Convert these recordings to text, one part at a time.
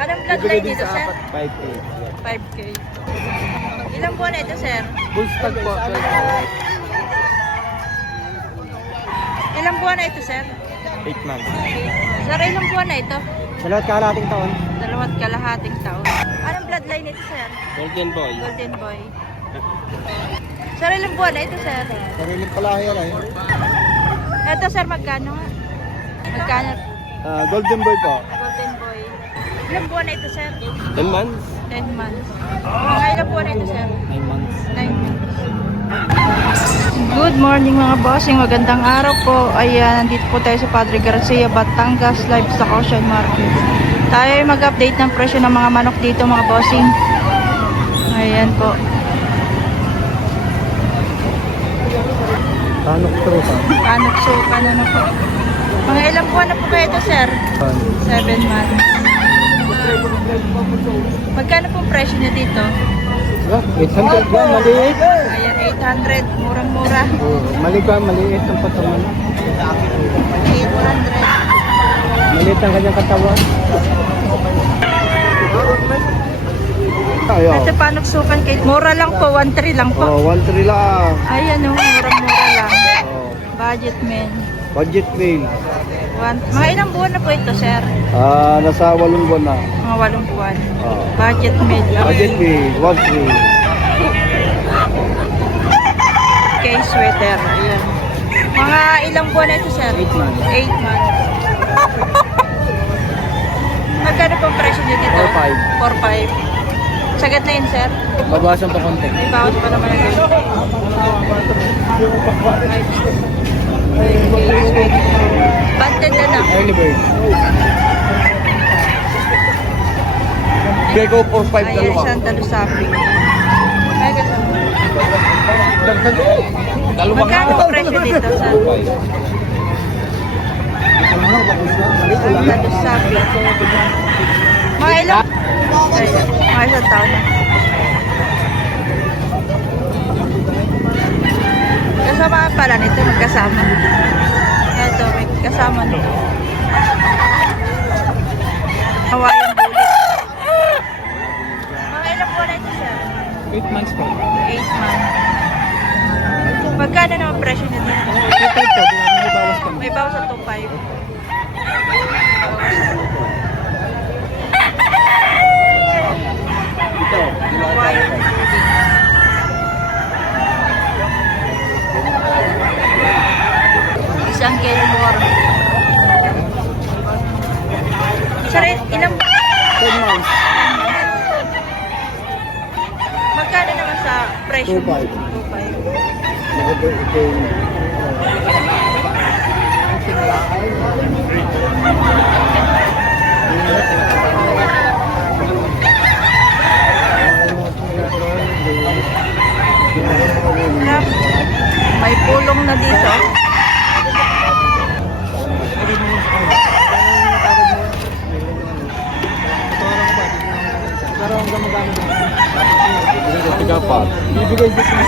Anong bloodline dito, sir? 5K. 5K. Ilang buwan na ito, sir? Full stag po. Ilang buwan na ito, sir? 8 months. Sir, ilang buwan na ito? Dalawat kalating taon. 2 kalahating taon. Anong bloodline ito, sir? Golden boy. Golden boy. Sir, ilang buwan na ito, sir? Sariling palahi yan eh. Ito, sir, magkano? Magkano? Golden boy po. Golden boy. Ilang buwan na ito, sir? 10 months. 10 months. Mga ilang buwan na ito, sir? 9 months. 9 months. Good morning mga bossing, magandang araw po. Ayan, nandito po tayo sa Padre Garcia, Batangas Livestock Auction Market. Tayo ay mag-update ng presyo ng mga manok dito mga bossing. Ayan po. Tanok trusa. Anok suka na na po. Mga ilang buwan na po kayo ito, sir? 7 months. Magkano pong presyo niya dito? 800 yan, maliit. Ayan, 800. Murang-mura. Maliit ang pataman. 800. Maliit ang kanyang katawan. Ayaw. Ito panok sukan kay mura lang po, 1.3 lang po. 1-3 lang. Ayan o, murang-mura lang. Oh, Budget men. budget meal. Mga ilang buwan na po ito, sir? Nasa 8 buwan na. Mga 8 buwan. Oh. Budget meal. Budget meal, 1-3. Okay, sweater. Ayan. Mga ilang buwan na ito, sir? 8 months. 8 months. Magkano pong presyo niyo dito? 4-5. 4.5. Sagat na yun, sir? Babawasan pa konti. May bawas pa naman yun. Banted na lang. Early bird. Bego 4-5 Ayan, dalawa. Santa Lusapi. Ay, kasama. Dalawa Magkano ang presyo dito, sir? Santa Lusapi. Mga ilang? Ayan, mga isang taon na. Kasama pala nito, magkasama. Ito, may kasama nito. Hawaiian bullet. Mga ilang po na ito, sir? 8 months po. 8 months. Magkano naman presyo nito? 2-5 po, may bawas pa. May bawas sa 2.5. Ito, Hawaiian bullet. Isang kilo more. Sir, ilang 10 months. magkano naman sa presyo? 2.5. 2.5. May pulong na dito. Pero ang gamagamit tigapat. Bibigay dito na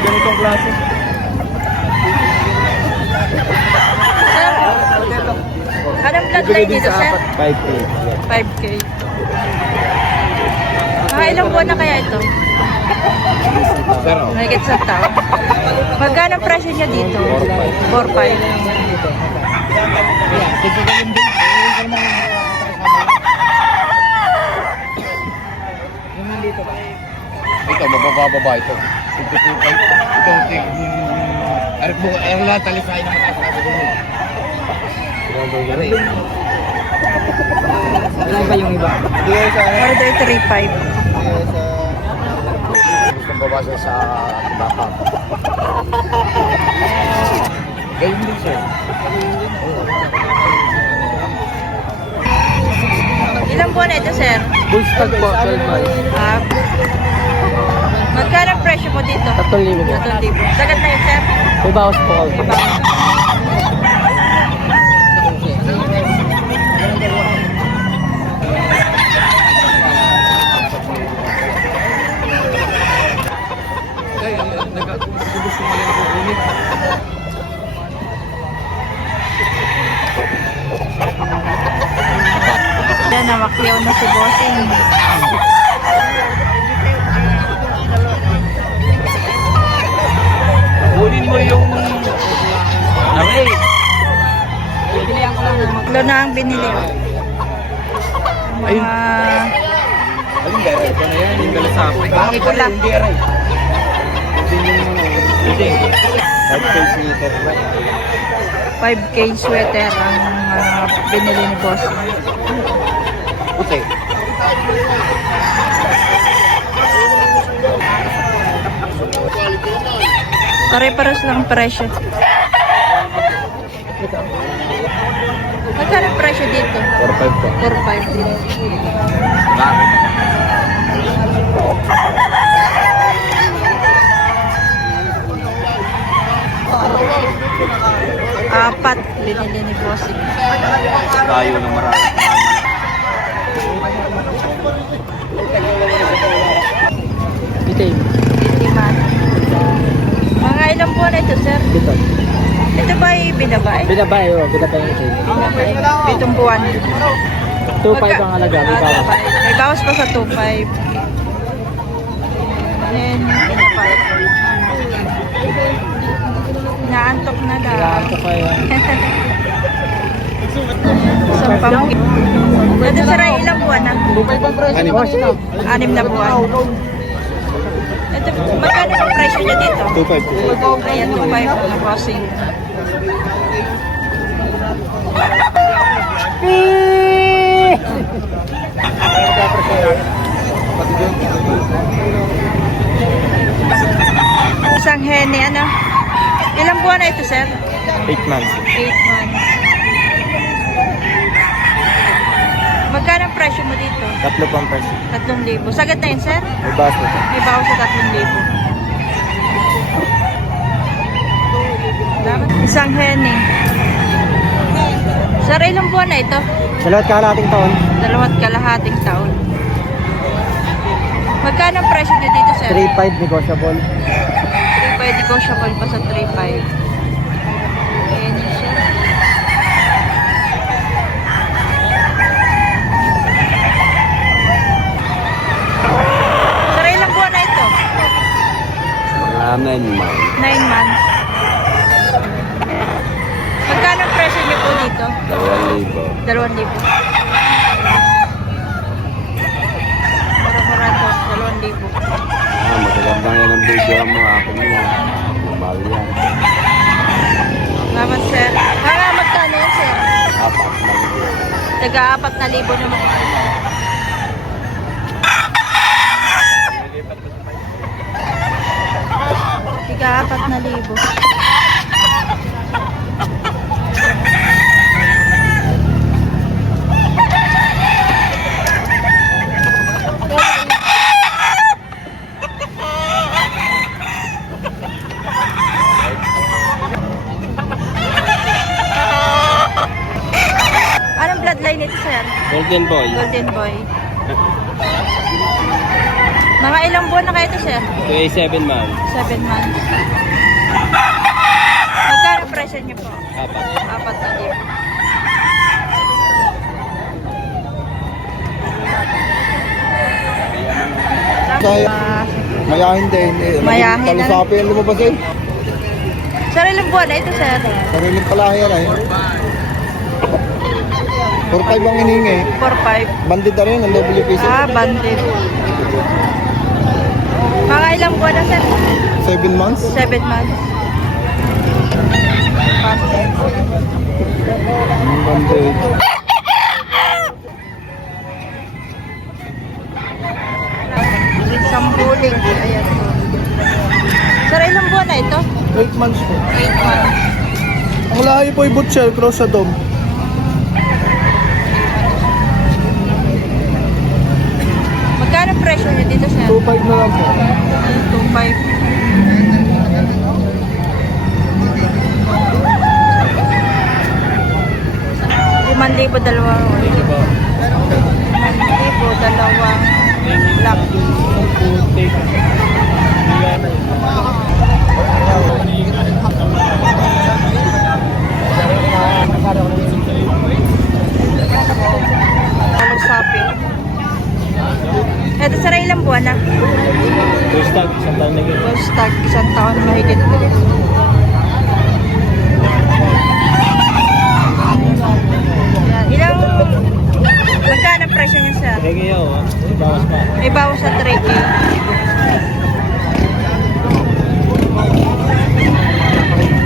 ganitong klase. Sir, anong bloodline dito, sir? 5K. 5K. Mga ilang buwan na kaya ito? Pero Mahigit sa taon. Magkano ang presyo niya dito? 4.5. ito, mabababa ito. Ito, ang lahat talisay na mataas na ilan ba yung iba? Order 3.5. Gusto babasa sa baka. Ganyan din siya. Ilang buwan na ito, sir? Full stag po, 12 months. Magkano ang presyo mo dito? 3,000 po. 3,000. Sagat na yun, sir? May bawas po. Diba? Gusto mo lang ako ulit. namakyaw na si Bossing. Kunin mo yung... Okay. Pilihan ko lang ng Tatlo na ang binili. Mga... Ayun, dahil ito na yan. Yung galasapin. Bakit ko lang? Hindi, aray. Hindi. 5K sweater ang binili ni Boss. Puti. Pare-pares lang presyo. Magkano ang presyo dito? 4-5 po. 4-5 din. Bakit? Apat binili ni Bossing. Tayo na marami. itim. Itiman. Mga ilang buwan na ito, sir? Dito. Ito ba ay binabay? Binabay, oh. Binabay yung itim. Binabay. 7 buwan. 2.5 ang halaga. May bawas. May bawas pa sa 2.5. Then, binabay. Naantok na daw. Kailangan ko kayo. Isang pampi. Ito sir ay ilang buwan na? 2.5 ang presyo. Anim. Boss. 6 na buwan. Ito, magkano ang presyo niya dito? 2-5 po. Ayan, 2.5 na Bossing. Isang hene, ano? Ilang buwan na ito, sir? 8 months. 8 months. Magkano ang presyo mo dito? 3 pang presyo. 3,000. Sagad na yun, sir? May bawas po. May bawas sa 3,000. Salamat. Isang hene. Sir, ilang buwan na ito? Sa lahat kalating taon, 2.5 taon. Magkano ang presyo niya dito, sir? 3.5 negotiable. 3.5 negotiable pa sa 3.5. Ayan yun siya. Sir, ilang buwan na ito? Mga 9 months. 9 months. Magkano ang presyo niyo po dito? 2,000. Mura-mura to, 2,000. Magagandang yan ang video mo. Akin mo. Mahal yan. Salamat, sir. Mga magkano yan, sir? 4 lang. Taga 4,000 naman. Taga 4,000. Anong bloodline nito, sir? Golden boy. Golden boy. Mga ilang buwan na kayo ito, sir? 7 months. 7 months. Magkano presyo niyo po? 4. 4,000. Kaya. Mayahin din. Mayahin na. Talusapin lumabas eh. Sir, ilang buwan na ito, sir? Sariling pala yan eh. 4-5 ang hiningi. 4,500. Bandit na rin ang WPC. Bandit. Mga ilang buwan na, sir? 7 months. 7 months. Bandit. Bandit. Sambuling. Ayan po. Sir, ilang buwan na ito? 8 months po. 8 months. Ang lahi po ay butcher, cross sa dom. Magkano presyo niyo dito, sir? 2.5 na lang po. 2,500. 5,000 dalawang. 5,000 dalawang black. Usap Ito sir, ilang buwan na? First tag, isang taon na gano'n. First tag, isang taon mahigit. Yan. Ilang, magkano presyo niya sir? Sige yun, bawas pa. May bawas sa 3K.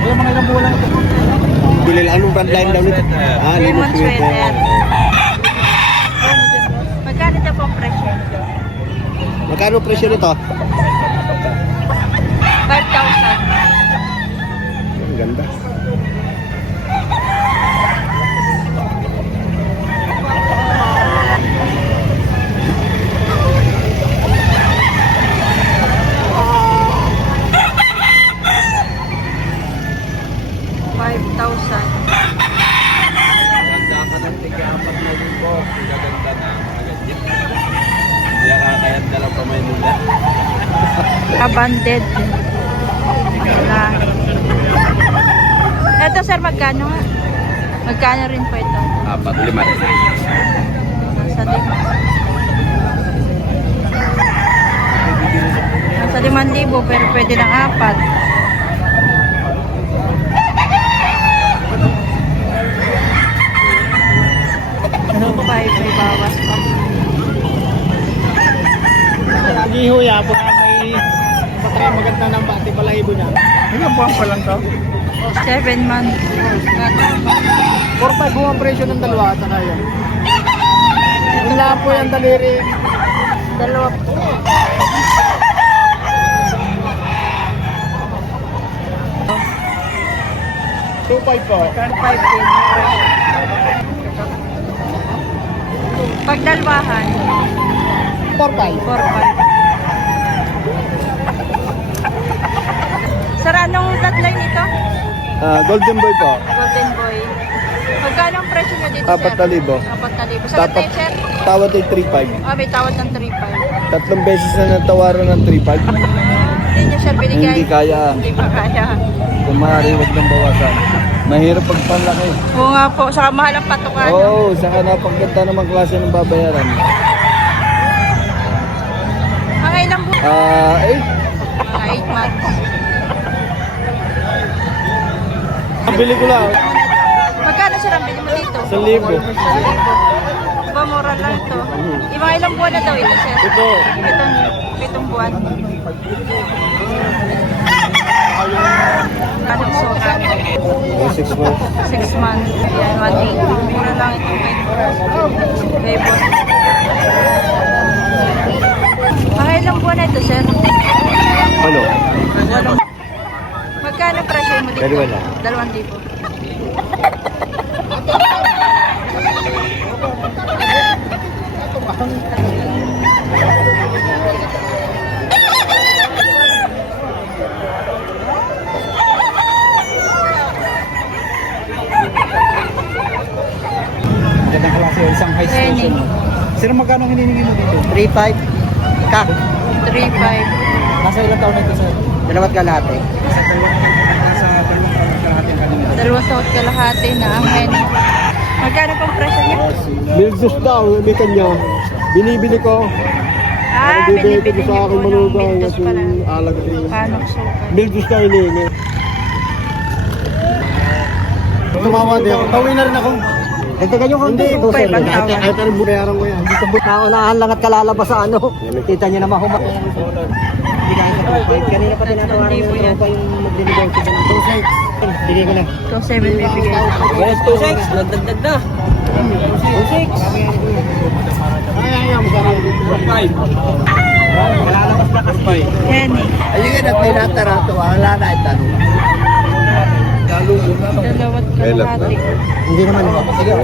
Yung mga ilang buwan lang ito. Bilil, anong brand line daw nito? Ah, Lemon lemon sweater. sweater. Magkano daw po ang presyo? Magkano presyo nito? 5,000. Ang ganda. Ganda ka ng tiga-apat na libo. Ang gaganda na mga ganyan. Kaya kakayat ka lang pa may nila. Abandoned. Wala. Ito sir, magkano nga? Magkano rin po ito? 4, 5. Nasa 5,000 pero pwede ng 4. May bawas pa. Hindi huya, pag may patay maganda ng bati balahibo niya. Ilang buwan pa lang to? 7 months. 4-5 buwan presyo ng dalawa at saka yan. Wala po yung daliri. Dalawa po. Oh. 2.5 po. 5 din. Pag dalwahan, 4.5. 4-5. Sir, anong bloodline nito? Golden Boy po. Golden Boy. Magkano ang presyo nyo dito, 4,000. 4,000. Sa Dapat sir? tawad ay 3.5. May tawad ng 3,500. 3 beses na natawaran ng 3.5. Hindi nyo sir binigay? Hindi kaya. Hindi pa kaya. Kung maaari, wag ng bawasan. Mahirap pagpalaki. Oo nga po, saka mahal ang patukan. Oo, saka napagkanta naman klase ng babayaran. Mga ilang buwan? 8. Mga 8 months. Bili ko lang. Magkano sir ang bili mo dito? 1,000. 1,000. Mura lang ito. Yung mga ilang buwan na daw ito sir? Ito. Itong buwan. Anong sukat? 6 months. 6 months. Yan, 1 day. Mura lang ito. May buwan. Mga ilang buwan na ito sir? Ano? Magkano presyo mo dito? 2,000. 2,000. Magandang klase, isang high Penny. station. Sir, magkano hinihingi mo dito? 3.5. Ka. 3,500. Nasa ilang taon na ito, sir? Dalawat kalahati. Nasa dalawang kalahati kanina. 2 taon kalahati na ang penny. Magkano pang presyo niya? Mildos daw, may kanya. Binibili ko. Binibili sa niyo akin po ng manugang Mildos at pala. yung alag rin. Paano sukat? Mildos daw ini. Tumawa din ako. Tawin na rin ako. Ito ganyan kung hindi. Ito, sir. 2,500 ang tawad. Ay, pero bunayaran ko yan. Dito po naunahan lang at kalalabas sa ano. Kita niyo naman humak. Hindi kaya sa 2.5. Kanina pa tinatawaran niyo yan. pa yung magbinigay ko ng 2.6. Bili ko na. 2,700 bibigay. Yes, 2.6. Nagdagdag na. 2.6. Ay, masarap. 2.5. Kalalabas na kasi. Penny. Ayun na, pinatarato. Wala na itanong. Dalawat kalahati. Hindi naman. Sige.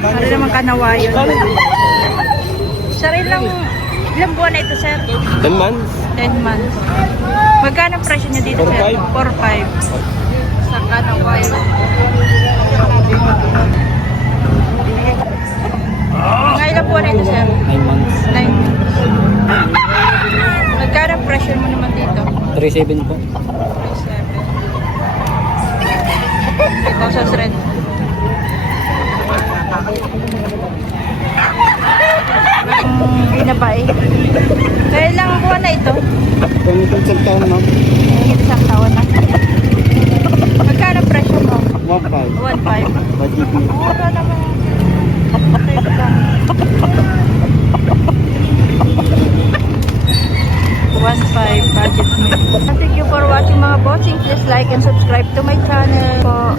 Ano naman kanawayon? Sir, ilang buwan na ito, sir? 10 months? 10 months. Magkano ang presyo niya dito, sir? 4,500. Sa kanawayon. Mga ilang buwan na ito, sir? 9 months. 9 months. Magkano ang presyo mo naman dito? 3.7 po. 3,000 red. Ganito isang taon na, ma'am. Higit isang taon na. Magkano presyo mo? 1.5. 1.5. Budget mo. Mura naman. Okay lang. 1.5 budget meal. Thank you for watching mga bossing. Please like and subscribe to my channel po.